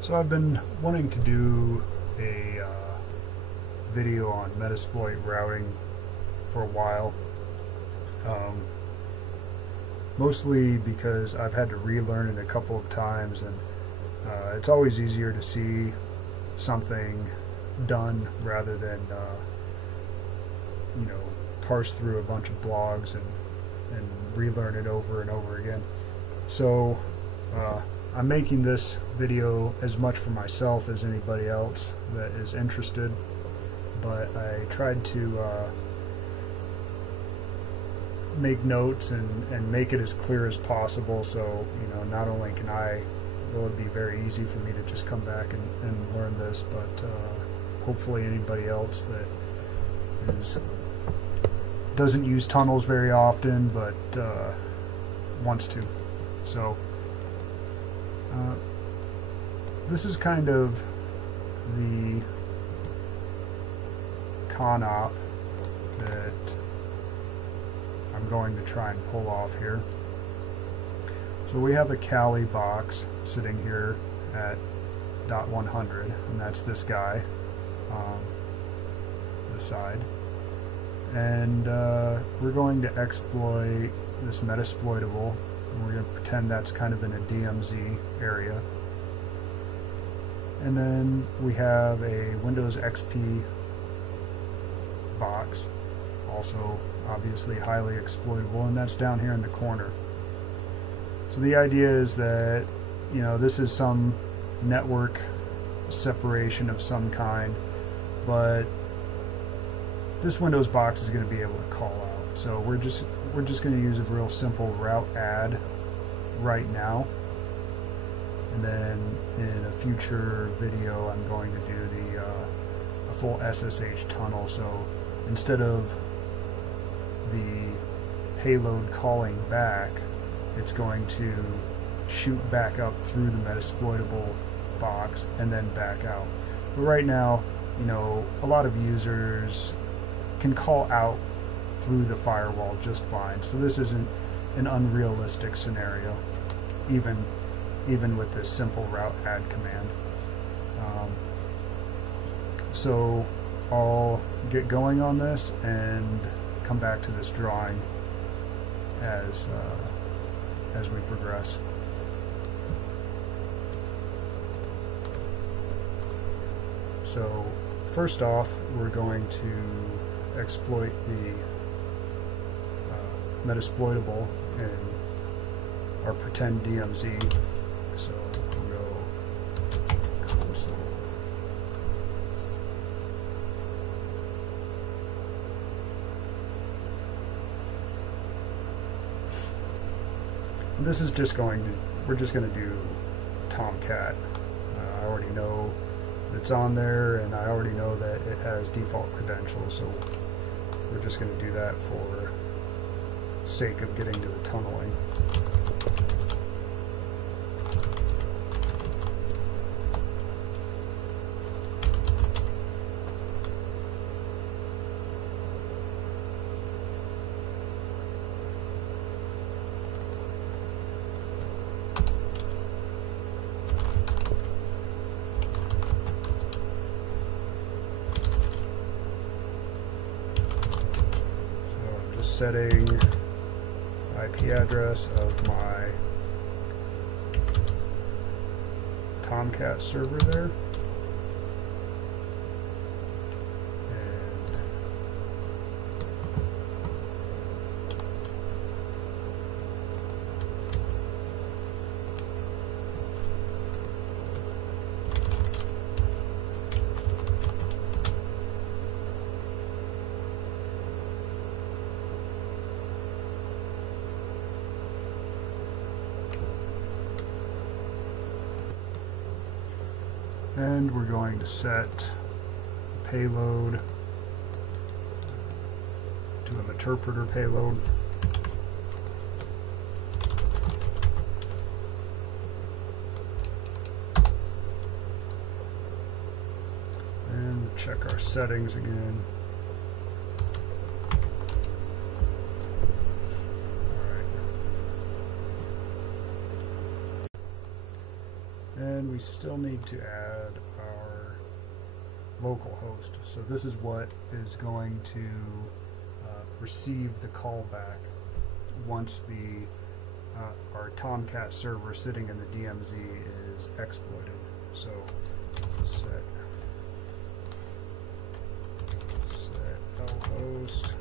So I've been wanting to do a video on Metasploit routing for a while, mostly because I've had to relearn it a couple of times, and it's always easier to see something done rather than parse through a bunch of blogs and relearn it over and over again. So I'm making this video as much for myself as anybody else that is interested, but I tried to make notes and make it as clear as possible, so not only will it be very easy for me to just come back and learn this, but hopefully anybody else that doesn't use tunnels very often but wants to. So this is kind of the con op that I'm going to try and pull off here. So we have a Kali box sitting here at .100, and that's this guy on the side. And we're going to exploit this Metasploitable, and we're going to pretend that's kind of in a DMZ area. And then we have a Windows XP box, also obviously highly exploitable, and that's down here in the corner. So the idea is that this is some network separation of some kind, but this Windows box is going to be able to call out. So we're just going to use a real simple route add right now, and then in a future video I'm going to do a full SSH tunnel. So instead of the payload calling back, it's going to shoot back up through the Metasploitable box and then back out. But right now, a lot of users can call out through the firewall just fine. So this isn't an unrealistic scenario, even with this simple route add command. So I'll get going on this and come back to this drawing as we progress. So first off, we're going to exploit the Metasploitable in our pretend DMZ. So we'll go console. This is just we're just going to do Tomcat. I already know it's on there, and I already know that it has default credentials, so we're just going to do that for sake of getting to the tunneling. Setting IP address of my Tomcat server there, and we're going to set payload to an interpreter payload. And check our settings again. And we still need to add our local host. So this is what is going to receive the callback once the our Tomcat server sitting in the DMZ is exploited. So set lhost,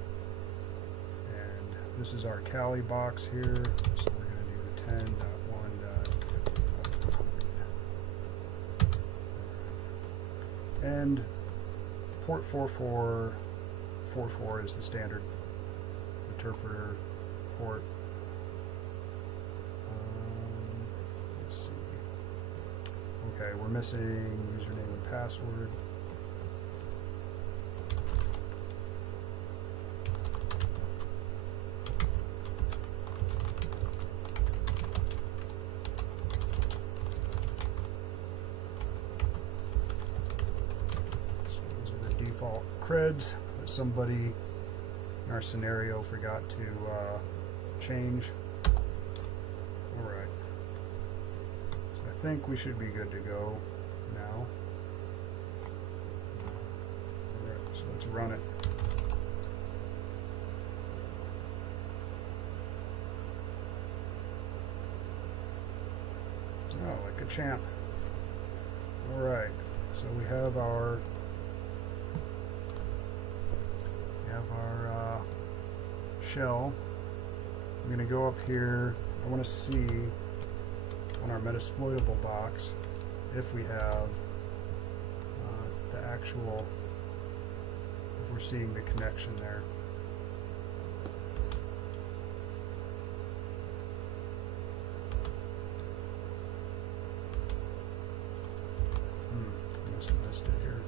and this is our Kali box here. So we're going to do the 10.1.50. And port 4444 is the standard interpreter port. Let's see. Okay, we're missing username and password. Default creds that somebody in our scenario forgot to change. Alright. So I think we should be good to go now. Alright, so let's run it. Oh, like a champ. Alright, so we have our shell. I'm going to go up here. I want to see on our Metasploitable box if we have the actual, if we're seeing the connection there. I must have missed it here.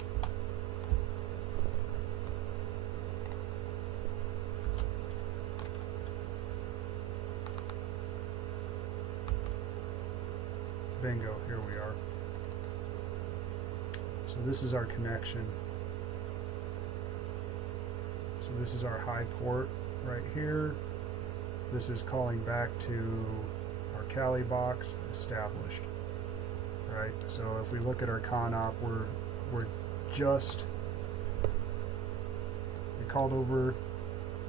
Bingo, here we are. So this is our connection. So this is our high port right here. This is calling back to our Kali box established. Right? So if we look at our conop, we called over,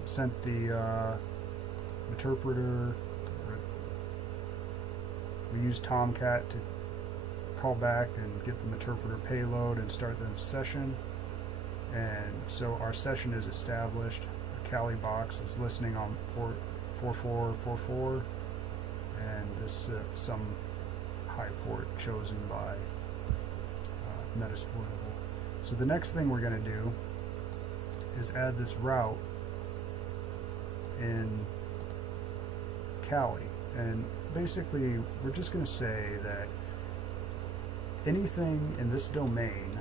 sent the interpreter. We used Tomcat to call back and get the interpreter payload and start the session. And so our session is established. Our Kali box is listening on port 4444, and this some high port chosen by Metasploitable. So the next thing we're going to do is add this route in Kali. And basically, we're just going to say that anything in this domain,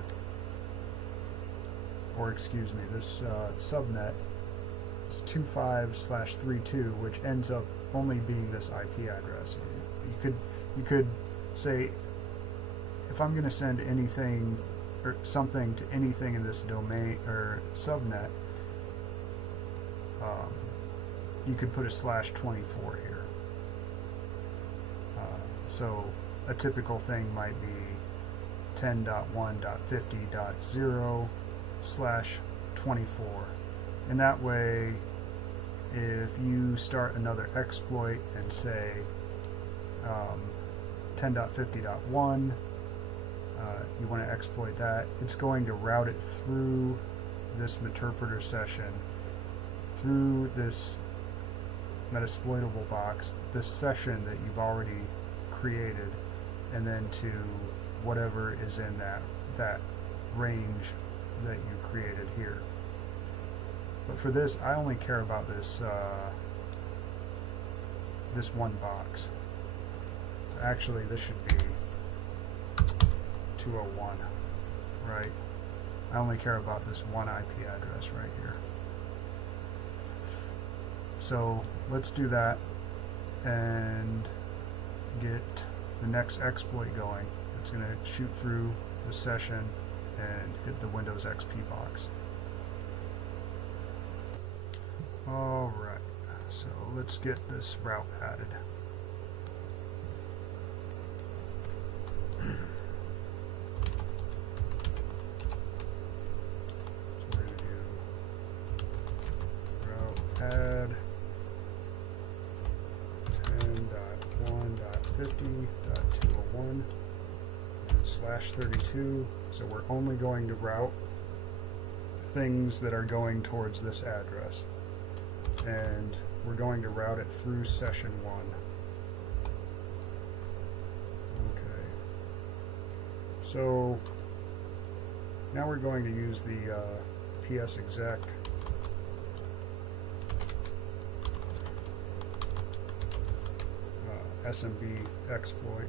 or excuse me, this subnet is 25/32, which ends up only being this IP address. You could say, if I'm going to send anything or something to anything in this domain or subnet, you could put a /24 here. So a typical thing might be 10.1.50.0/24. And that way, if you start another exploit and say 10.50.1, you want to exploit that, it's going to route it through this interpreter session, through this Metasploitable box, this session that you've already created, and then to whatever is in that range that you created here. But for this, I only care about this this one box. Actually, this should be 201, right? I only care about this one IP address right here. So let's do that and get the next exploit going. It's going to shoot through the session and hit the Windows XP box. Alright, so let's get this route added. .201 and /32. So we're only going to route things that are going towards this address. And we're going to route it through session 1. Okay. So now we're going to use the psexec SMB exploit.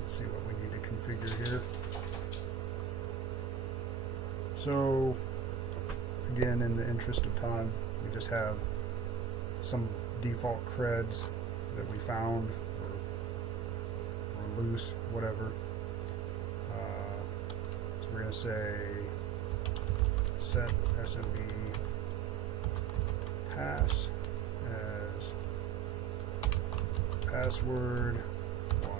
Let's see what we need to configure here. So again, in the interest of time, we just have some default creds that we found, or loose, whatever. So we're going to say set SMB pass as password 1.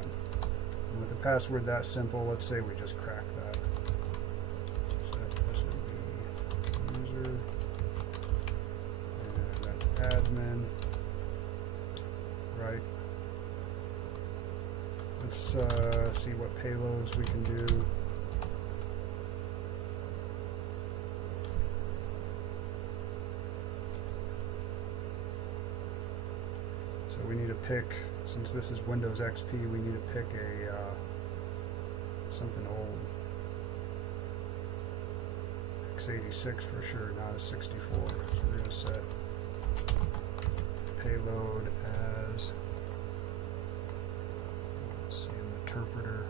And with a password that simple, let's say we just crack that. Set SMB user. Admin, right? Let's see what payloads we can do. So we need to pick, since this is Windows XP, we need to pick a something old. x86 for sure, not a 64. So we're going to set payload as, let's see, an interpreter.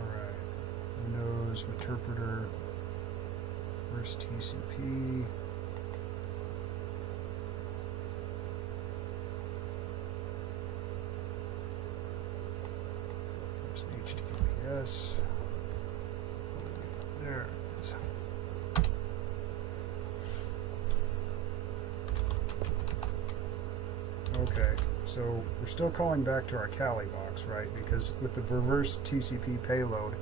Alright, Windows interpreter, first TCP. HTTPS. There it is. Okay, so we're still calling back to our Kali box, right? Because with the reverse TCP payload,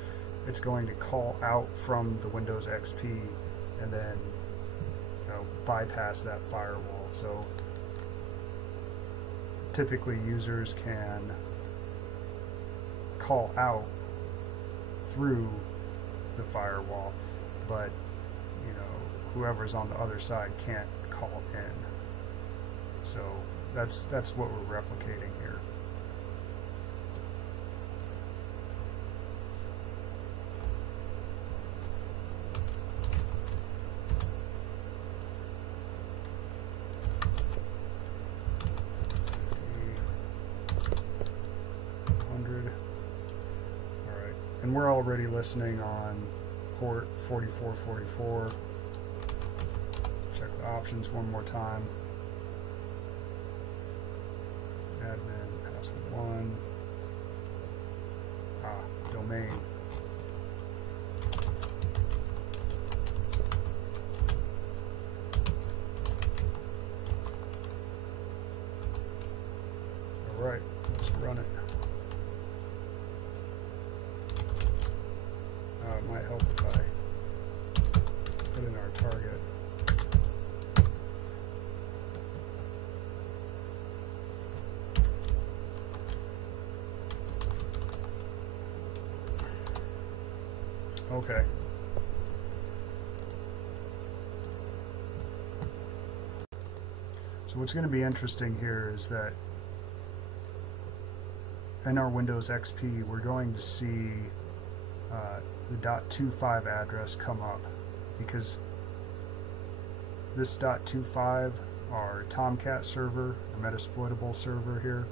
it's going to call out from the Windows XP and then, you know, bypass that firewall. So typically users can call out through the firewall, but you know, whoever's on the other side can't call in. So that's what we're replicating here. And we're already listening on port 4444. Check the options one more time. Admin, password 1. Domain. All right, let's run it. It might help if I put in our target. Okay. So what's going to be interesting here is that in our Windows XP, we're going to see the .25 address come up, because this .25, our Tomcat server, our Metasploitable server here,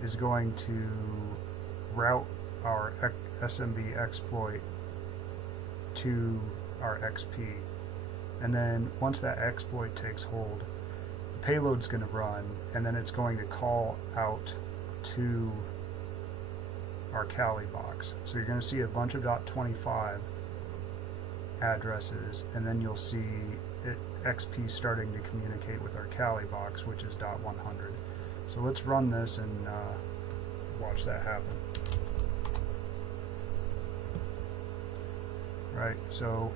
is going to route our SMB exploit to our XP. And then once that exploit takes hold, the payload's going to run, and then it's going to call out to our Kali box. So you're going to see a bunch of .25 addresses, and then you'll see it XP starting to communicate with our Kali box, which is .100. So let's run this and watch that happen. Right, so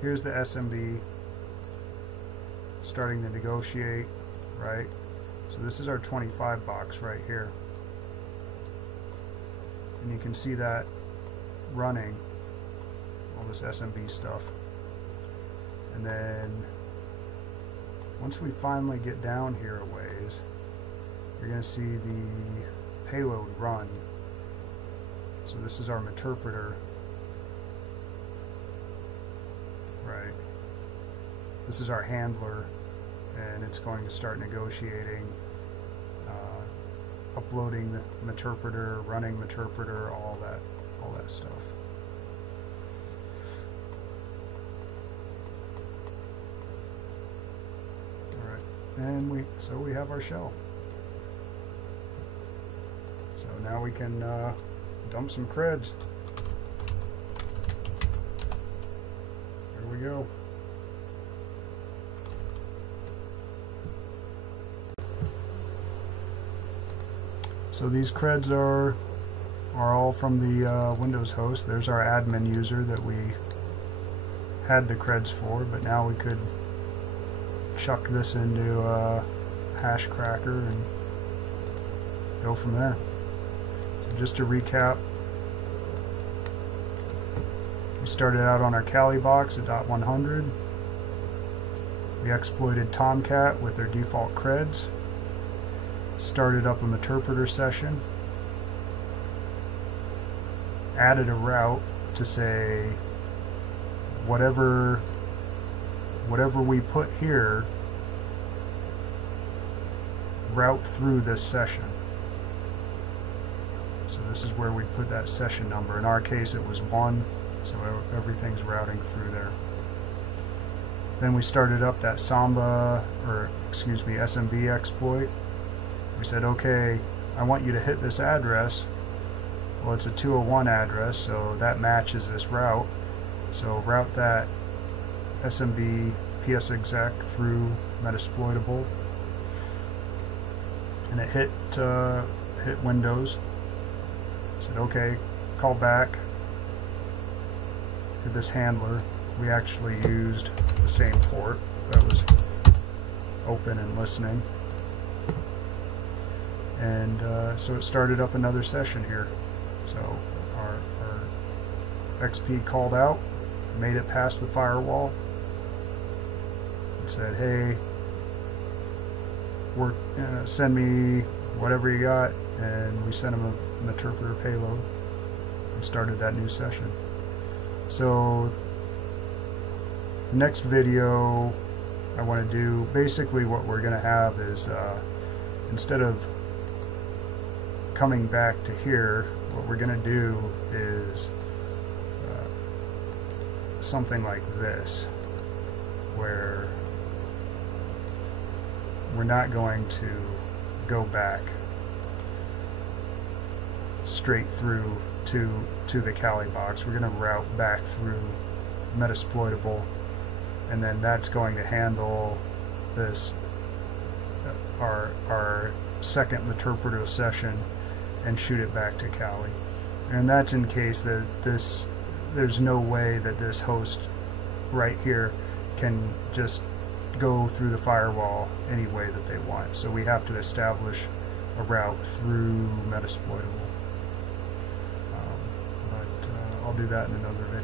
here's the SMB starting to negotiate, right? So this is our 25 box right here. And you can see that running, all this SMB stuff. And then once we finally get down here a ways, you're going to see the payload run. So this is our interpreter. Right. This is our handler, and it's going to start negotiating, uploading the interpreter, running interpreter, all that stuff. All right, and we have our shell. So now we can dump some creds. There we go. So these creds are all from the Windows host. There's our admin user that we had the creds for, but now we could chuck this into a hash cracker and go from there. So just to recap, we started out on our Kali box at .100. We exploited Tomcat with their default creds. Started up an interpreter session, added a route to say whatever we put here, route through this session. So this is where we put that session number. In our case it was 1, so everything's routing through there. Then we started up that SMB exploit. We said, okay, I want you to hit this address. Well, it's a 201 address, so that matches this route. So route that SMB PSExec through Metasploitable, and it hit Windows. Said, okay, call back. Hit this handler. We actually used the same port that was open and listening. And so it started up another session here. So our XP called out, made it past the firewall, and said, hey, send me whatever you got, and we sent him an interpreter payload and started that new session. So the next video I want to do, basically what we're going to have is instead of coming back to here, what we're going to do is something like this, where we're not going to go back straight through to the Kali box. We're going to route back through Metasploitable, and then that's going to handle this our second interpreter session and shoot it back to Kali. And that's in case that there's no way that this host right here can just go through the firewall any way that they want. So we have to establish a route through Metasploitable. But I'll do that in another video.